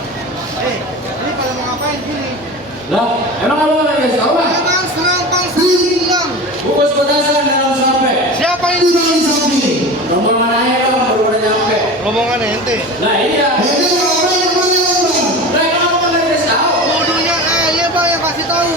Ini pada mau ngapain sini? Lah, emang kamu nggak kasih tahu Pak? Emang selompong silang. Bungkus petasan dalam sampai. Siapa ini dalam sapi? Rombongan aja dong, baru pada nyampe. Rombongan ente. Lah iya. Ente ngapain namanya bang? Lah emang kamu nggak kasih tahu? Bodohnya ya bang yang kasih tahu.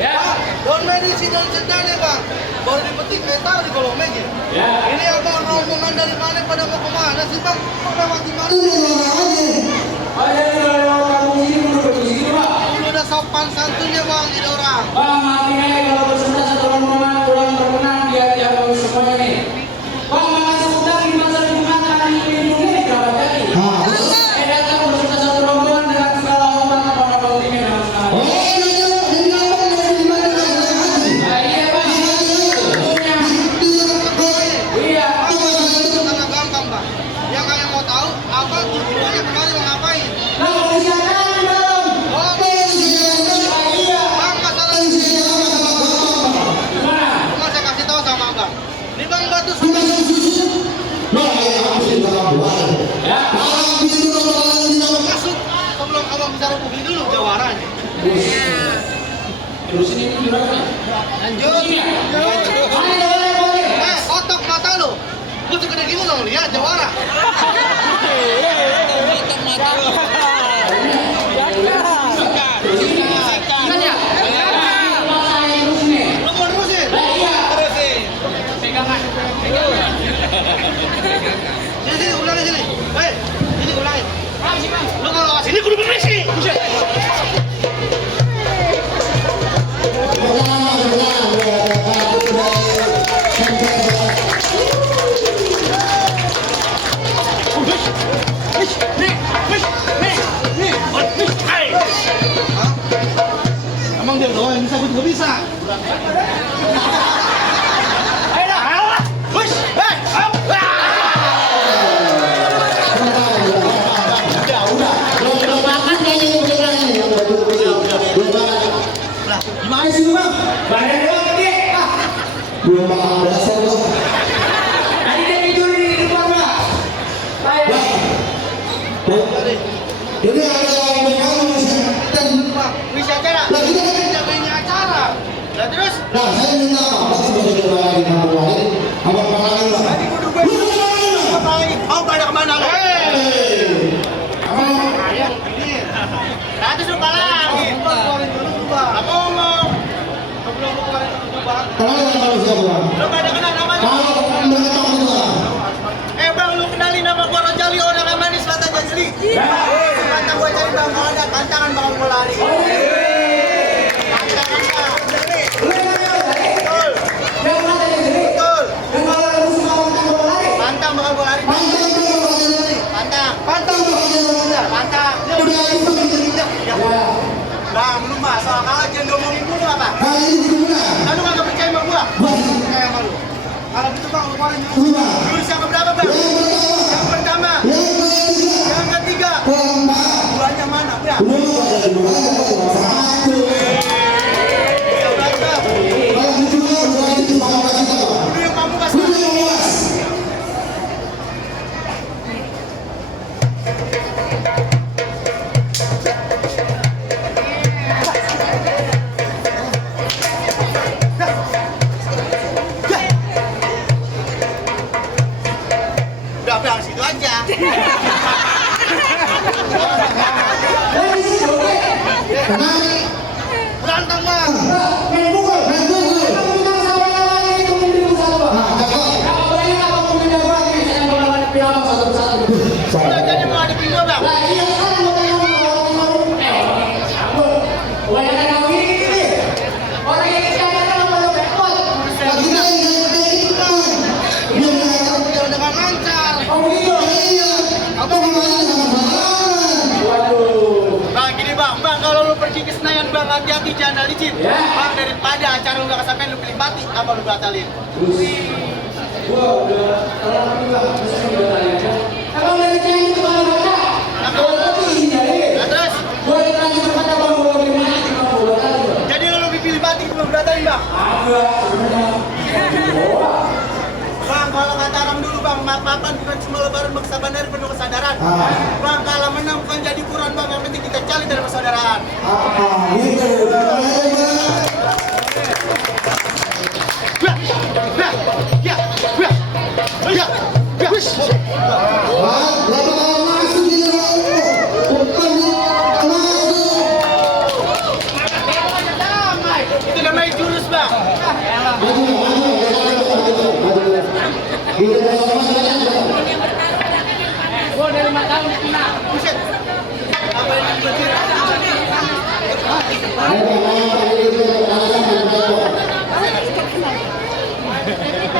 Ya. Pak, daun medisi daun sedang ya bang. Baru dipetik taruh di kolong meja. Ya. Ini abang rombongan dari mana pada mau kemana sih bang? Kok lewat di mana? Ada yang lewat kampung sini dulu di sini Pak. Udah ada sopan santunnya bang jadi orang. Bang, maafin aja kalau bersebelah satu rombongan kurang berkenan dia jauh semuanya nih. Bang, makasih utang di masa Jumatan di lindungi di Kerabat Jati. Datang bersebelah satu rombongan dengan segala hormat kepada Bapak Tinggi dan Mas. Nah, iya Bang. Iya. Karena gampang bang. Yang kalian mau tahu apa tujuannya kemarin mau ngapain? Lah, mau disiapkan di dalam. Oh, Iya. bang masalah di sini. Gimana? Cuma saya kasih tahu sama abang. Ini bang batu sudah Ya. masuk. Sebelum abang bisa rubuhin dulu jawarannya. Terus ini juragan. Lanjut. Sini ya. Boleh. Otak mata lo. Lu segede gimana lo lihat jawara. Kan ya? Kalau saya terus nih. Lu mau terusin? Lah iya. Terusin. Pegangan. Sini ulangi sini. Sini ulangi. Lu kalau lewat sini kudu bener sini. Buset. Emang dia doang yang bisa, gue juga bisa. Ayo dah. Push. Up. Gimana sih lu bang? Badan doang tadi. Belum makan dasar lu. Tadi dia tidur di depan Pak. Ayo. Jadi ada yang kamu masih dan Bisa acara. lah kita kan Jagain acara. Lah terus? nah saya minta apa sebagai ketua di kampung lain apa pangalan bang? Tadi gua duga. Apa lagi? Oh, pada kemana lo? Ayang ini. Tadi suka lagi. Keluarin dulu coba. Apa ngomong? Sebelum lu keluarin dulu coba. Kalau yang siapa bang? Lu pada kenal namanya? Kalau mereka tahu juga. Bang, lu kenalin nama gua Rojali, orang yang manis kata Jajli. Kantang gua cari bang, kalau ada kantangan bang gua lari. Kantangan bang. Betul. Betul. Pantang bakal gua lari. Pantang. Pantang. Pantang. Bang, lu mah soal kalah jangan ngomongin dulu apa? Kali ini gimana? Lalu nggak percaya sama gua? Percaya sama lu. Kalau gitu bang, lu keluarin dulu. Lu siapa berapa bang? Yang pertama. Yang ketiga. Duanya mana? Udah. Udah yang kamu kasih. Udah situ aja. Berantem bang. Udah jadi mau ada pindah bang. Jangan dengan lancar. anda licin. Ya. Bang, daripada acara lu gak kesampean lu pilih mati, apa lu batalin? Gua udah orang juga bisa batalin. Abang dari cewek itu bang baca. Aku tapi jadi. Nah, terus? Gua ditanya kata bang gua pilih mati bang gua batalin. Jadi lu lebih pilih mati lu batalin bang? Agak sebenarnya. Bang, kalau kata orang dulu bang, maaf-maafan bukan semua lebaran bangsa bandar penuh kesadaran. Bang, kalau menang bukan jadi kurang bang, yang penting kita cari dari persaudaraan. Itu namanya jurus bang. Gua dari 5 tahun kena. Buset. Apa yang berarti?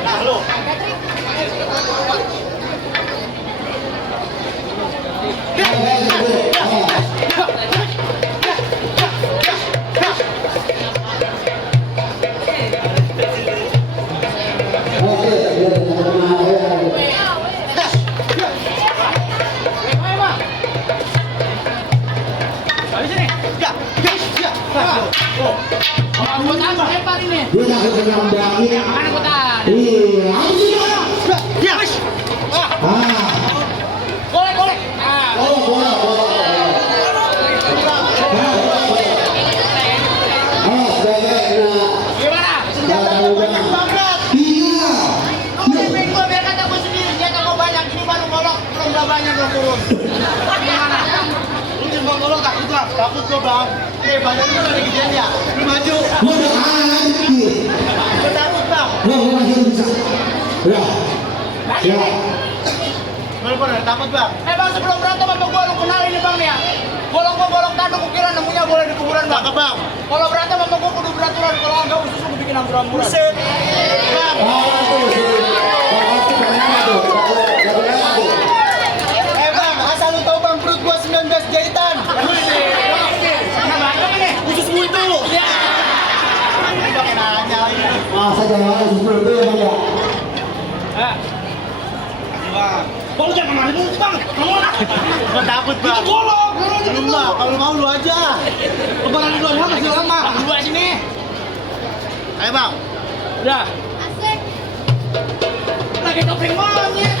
Halo. Anggota hebat ini. Dia nggak bisa nyambangi. Anggota. Iya. Ya. Golek golek. Ah. Oh, bola. Gimana? Senjata banyak banget. Iya. Gua biar kata gua sendiri, senjata gua banyak. Ini baru golok, belum banyak belum turun. Gimana? Lu timbang golok tak itu takut gua bang. Badan lu ada gedean ya. Lu maju. Gua udah kalah lagi. Gua takut bang. Gua masih bisa. Ya. Ya. Bener ada takut bang. Bang sebelum berantem sama gua lu kenal ini bang nih ya. Golok gua golok tanduk kukira nemunya boleh di kuburan bang. Cakep bang. Kalau berantem sama gua kudu beraturan, kalau enggak usus gua bikin amburan-amburan. Buset. Bang. Bang, asal lu tahu bang, perut gua 19 jahitan. Khusus gua itu. Ya. Bang nanya lagi. Masa jangan seperti itu ya, Bang. Bang. Golok jangan kemana dulu bang. Kamu nak. Gua takut bang. Golok. Lu lah, kalau mau lu aja. Lebaran duluan masih lama. Dua sini. Ayo bang. Udah. Lagi topeng monyet.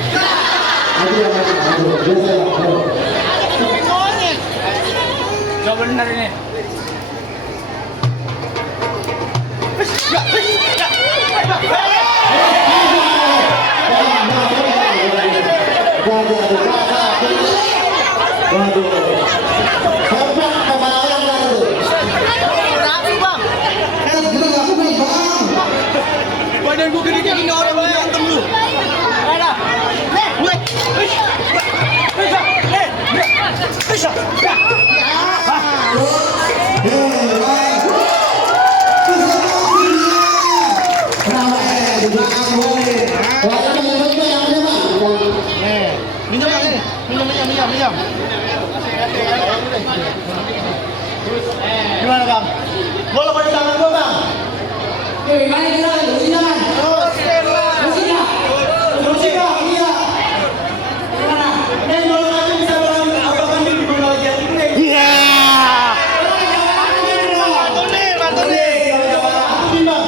Aduh. Biasa. Lagi topeng monyet. Gak benar ini. Waduh. Hebat pemain baru. Rapi bang. Kita nggak kuat, Bang. Badan gua gede kayak gini orang berantem lu. Ada. Minum. Gimana bang? Bola pada tangan gua bang. Mana kita? Terusin jangan. Terusin ya. Terusin ya. Iya. Gimana? Dan bola aja bisa bang. Apa kan di bola lagi yang ini? Iya. Mantul nih. Bang.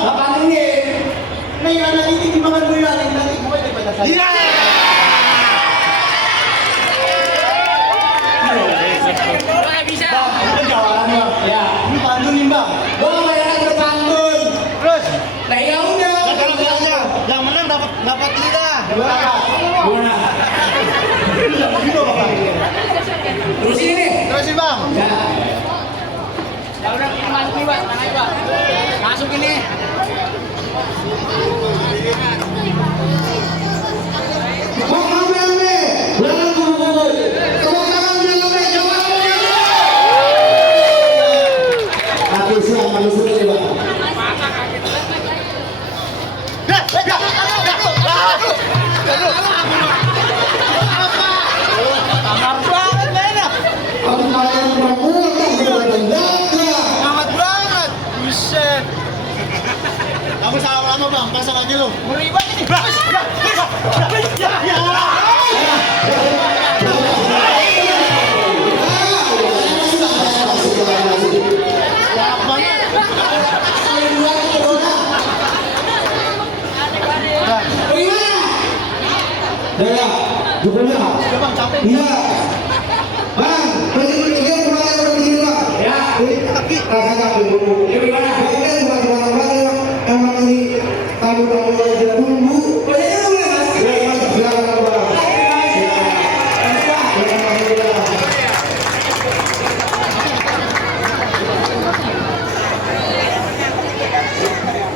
Apa nih? Nih anak ini dimakan gue nanti gue daripada saya. Iya. Bisa. Bang, jawabannya. Ya. Ini pantun nih bang. Gua bayar berpantun. Terus. Nah ya udah. Kalau bilangnya yang menang dapat lidah. Gimana? Gitu bang. Terus ini. Terus sih bang. Ya. Ya udah kita masuk nih, Pak. Mana Pak? Masuk ini. Kamar banget mainnya. Amat banget. lagi lu. Meribet ini. Ya. Ya, cukup ya. Udah bang, capek. Iya,